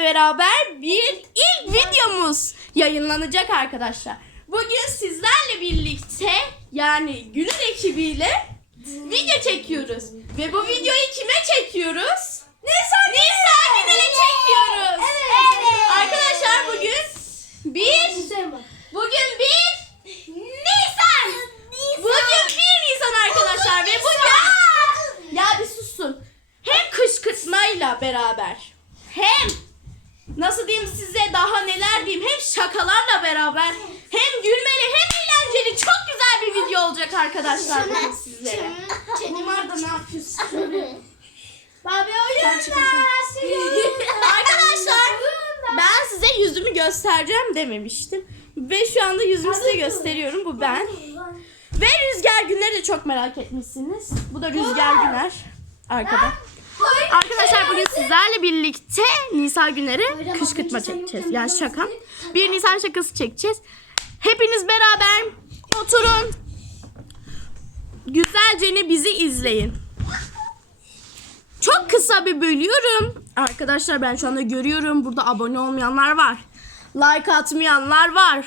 beraber bir ilk videomuz yayınlanacak arkadaşlar. Bugün sizlerle birlikte yani Gül'ün ekibiyle video çekiyoruz. Ve bu videoyu kime çekiyoruz? Nisa, Nisa Günel'e çekiyoruz. Evet. Arkadaşlar bugün bir Bugün bir Nisan. Bugün bir Nisan arkadaşlar ve bugün ya bir susun. Hem kışkırtmayla beraber hem nasıl diyeyim size daha neler diyeyim hem şakalarla beraber hem gülmeli hem eğlenceli çok güzel bir video olacak arkadaşlar bugün sizlere. Bunlar da ne yapıyorsun? Babi çıkıyorsun. Arkadaşlar ben size yüzümü göstereceğim dememiştim. Ve şu anda yüzümü size gösteriyorum. Bu ben. Ve Rüzgar Güner'i de çok merak etmişsiniz. Bu da Rüzgar Güner. Arkada. Arkadaşlar bugün sizlerle birlikte Nisa Güner'e kışkırtma çekeceğiz. Yani şaka. Bir Nisan şakası çekeceğiz. Hepiniz beraber oturun. Güzelce bizi izleyin. Çok kısa bir bölüyorum. Arkadaşlar ben şu anda görüyorum. Burada abone olmayanlar var. Like atmayanlar var.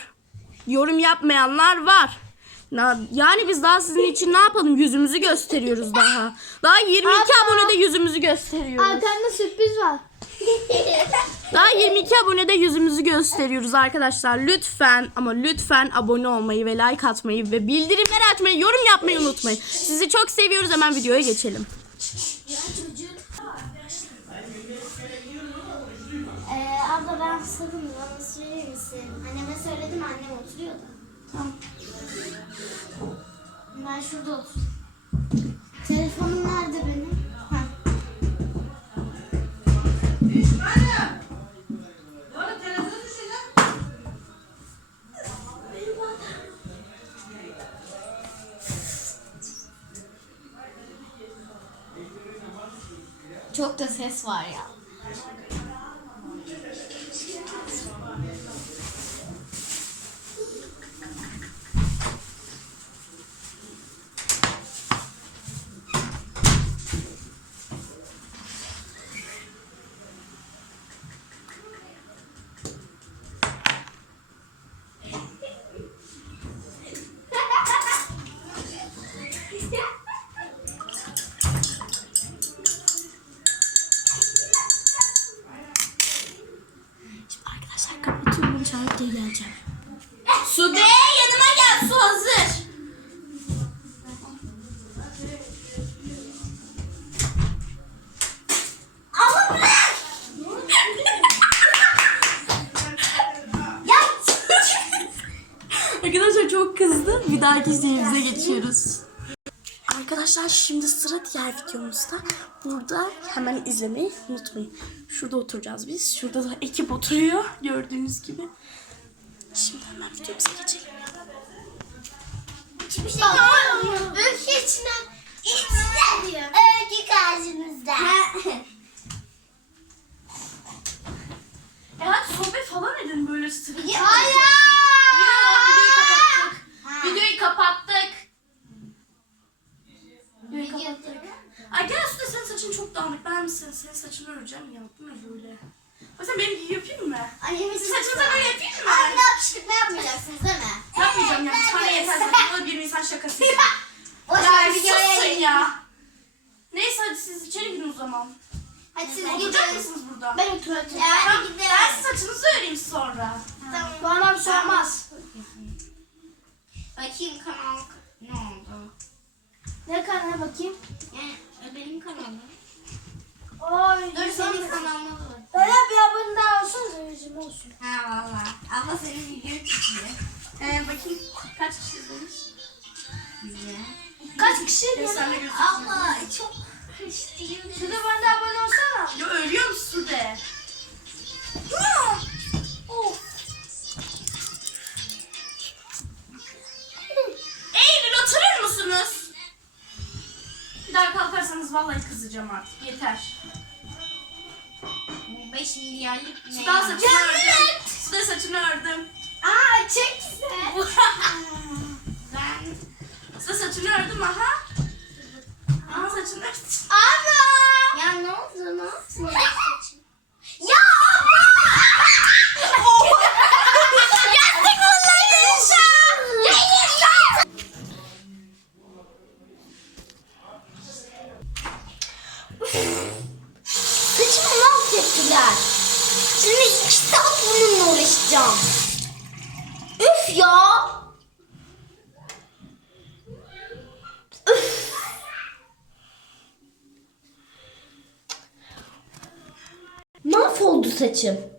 Yorum yapmayanlar var. Yani biz daha sizin için ne yapalım? Yüzümüzü gösteriyoruz daha. Daha 22 Abla. Gösteriyoruz. Arkanda sürpriz var. Daha 22 abonede yüzümüzü gösteriyoruz arkadaşlar. Lütfen ama lütfen abone olmayı ve like atmayı ve bildirimleri açmayı, yorum yapmayı unutmayın. Sizi çok seviyoruz. Hemen videoya geçelim. Ee, abla ben susadım bana su verir misin? Anneme söyledim annem oturuyor da. Tamam. Ben şurada otur. Telefonum nerede benim? Çok da ses var ya. Kızdı. Bir dahaki izleyimize geçiyoruz. Arkadaşlar şimdi sıra diğer videomuzda. Burada hemen izlemeyi unutmayın. Şurada oturacağız biz. Şurada da ekip oturuyor. Gördüğünüz gibi. Şimdi hemen videomuza geçelim. hiçbir şey yapmıyorum. Ülke içinden içinden öykü karşınızda. E hadi sohbet falan edin böyle sıra. Hayır. Videoyu kapattık. Videoyu kapattık. Videoyu kapattık. Ay gel Sude senin saçın çok dağınık. Ben misin? Senin saçını öreceğim ya. Bu ne böyle? Bak sen benim yapayım mı? Annemin Sizin saçınıza böyle yapayım mı? Anne yapıştırma yapmayacaksınız değil mi? Yapmayacağım ya. Bir tane yeter. Saçımda bir insan şakası. Boş ver bir girin. ya. Neyse hadi siz içeri gidin o zaman. Hadi siz Oturacak gidin. mısınız burada? Ben oturacağım. Tamam, Yani gidelim. Ben saçınızı öreyim sonra. Tamam. Bana bir şey olmaz. Bakayım kanal ne oldu? Ne kanala bakayım? Yani benim kanalım. Oy. Dur senin kanalına da bak. Böyle bir abone daha olsun yüzüm olsun. Ha valla. Abla senin video çekiyor. Ee, bakayım kaç kişi izlemiş? Güzel. Kaç kişi? Gözüksün. Abla çok hırslıyım. Şurada bana da abone olsana. Ya ölüyor musun Sude? Of. Eylül oturur musunuz? Bir daha kalkarsanız vallahi kızacağım artık. Yeter yeşillik ne? Sudan saçını ördüm. Sudan saçını ördüm. Aa çok ben... Sudan saçını ördüm aha. Aa saçını ördüm. Abla. Ya ne oldu ne oldu? ya abla. Yastık vallahi inşallah. Ya. Yeah. Uğraşacağım. Üf ya. Üf. Mahvoldu saçım.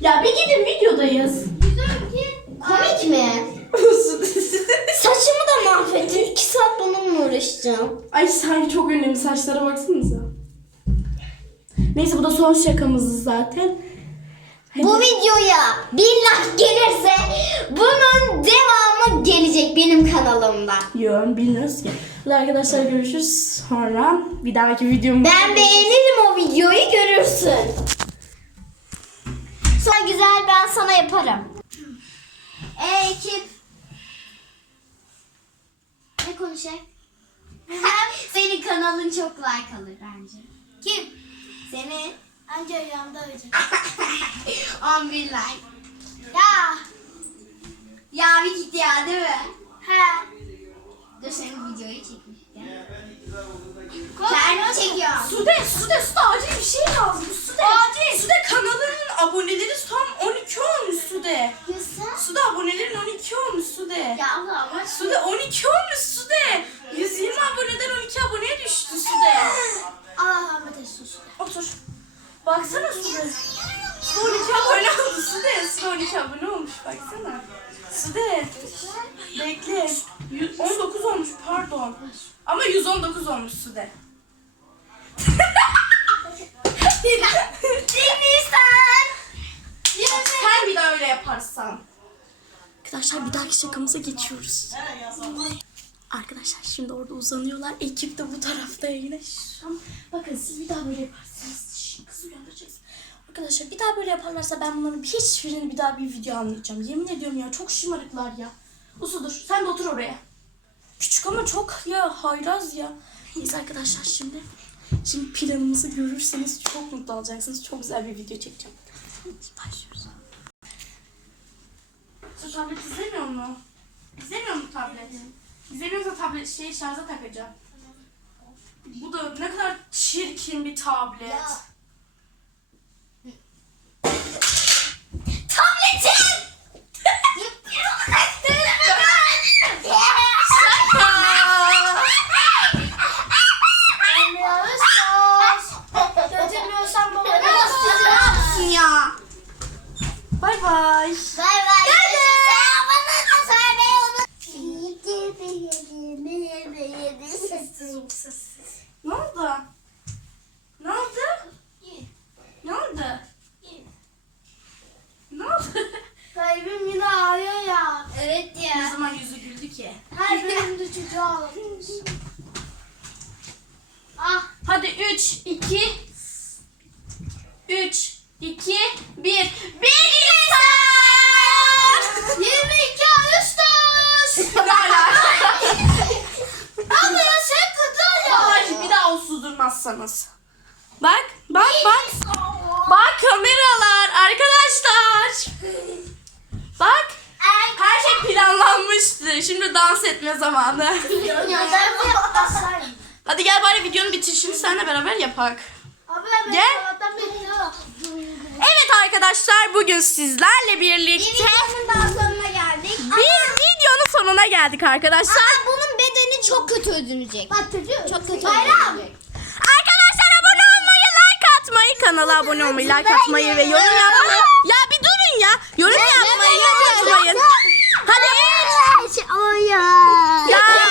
Ya, bir gidin videodayız. Komik mi? Uğraşacağım. Ay sanki çok önemli saçlara baksanıza. Neyse bu da son şakamızdı zaten. Bu videoya bir like gelirse bunun devamı gelecek benim kanalımda. Yok bilmiyoruz ki. Hadi arkadaşlar görüşürüz sonra bir dahaki videomda. Ben beğenirim o videoyu görürsün. Sonra güzel ben sana yaparım. Ekip. Ne konuşayım? Senin kanalın çok like alır bence. Kim? Senin. Anca rüyamda ölecek. 11 like. Ya. Ya bir git ya değil mi? He. Dur senin videoyu çekmiştim. Kendi çekiyorum. Sude, Sude, Sude Sude. Sude 12 abone olmuş baksana. Sude. Bekle. Yü- 19 olmuş pardon. Ama 119 olmuş Sude. Sen bir daha öyle yaparsan. Arkadaşlar bir dahaki şakamıza geçiyoruz. Arkadaşlar şimdi orada uzanıyorlar. Ekip de bu tarafta yine. Bakın siz bir daha böyle yaparsanız şş, kız uyandıracağız. Arkadaşlar bir daha böyle yaparlarsa ben bunların hiçbirini bir daha bir video anlatacağım. Yemin ediyorum ya çok şımarıklar ya. Usudur sen de otur oraya. Küçük ama çok ya hayraz ya. Neyse arkadaşlar şimdi şimdi planımızı görürseniz çok mutlu olacaksınız. Çok güzel bir video çekeceğim. Başlıyoruz. Sen tablet izlemiyor mu? İzlemiyor mu tablet? İzlemiyorsa tablet şeyi şarja takacağım. Bu da ne kadar çirkin bir tablet. Tabletim! Bay bay. Bay. Görüşürüz. Bana da söylemeyi unut. Sessiz ol sessiz. Ne oldu? Ne oldu? Ne oldu? Ne oldu? Kalbim yine ağrıyor ya. Evet ne ya. zaman yüzü güldü ki? Her bölümde çocuğu ağlamış. Ah. Hadi 3, 2, 3, 2, 1. Bilgisayar! 22 Ağustos. Ne alaka? Ama ya sen kıtır ya. Ay bir daha usudurmazsanız. Bak, bak, bak. Bak kameralar arkadaşlar. Bak. Her şey planlanmıştı. Şimdi dans etme zamanı. Hadi gel bari videonun bitirişini seninle beraber yapak. Gel. Evet arkadaşlar bugün sizlerle birlikte Videonun daha sonuna geldik. bir videonun sonuna geldik arkadaşlar. Ama bunun bedeni çok kötü ödünecek. Çok kötü Bayram. ödünecek. Arkadaşlar kanala abone olmayı, like atmayı ve yorum yapmayı. Ya bir durun ya. Yorum yapmayı unutmayın. Hadi. Ya.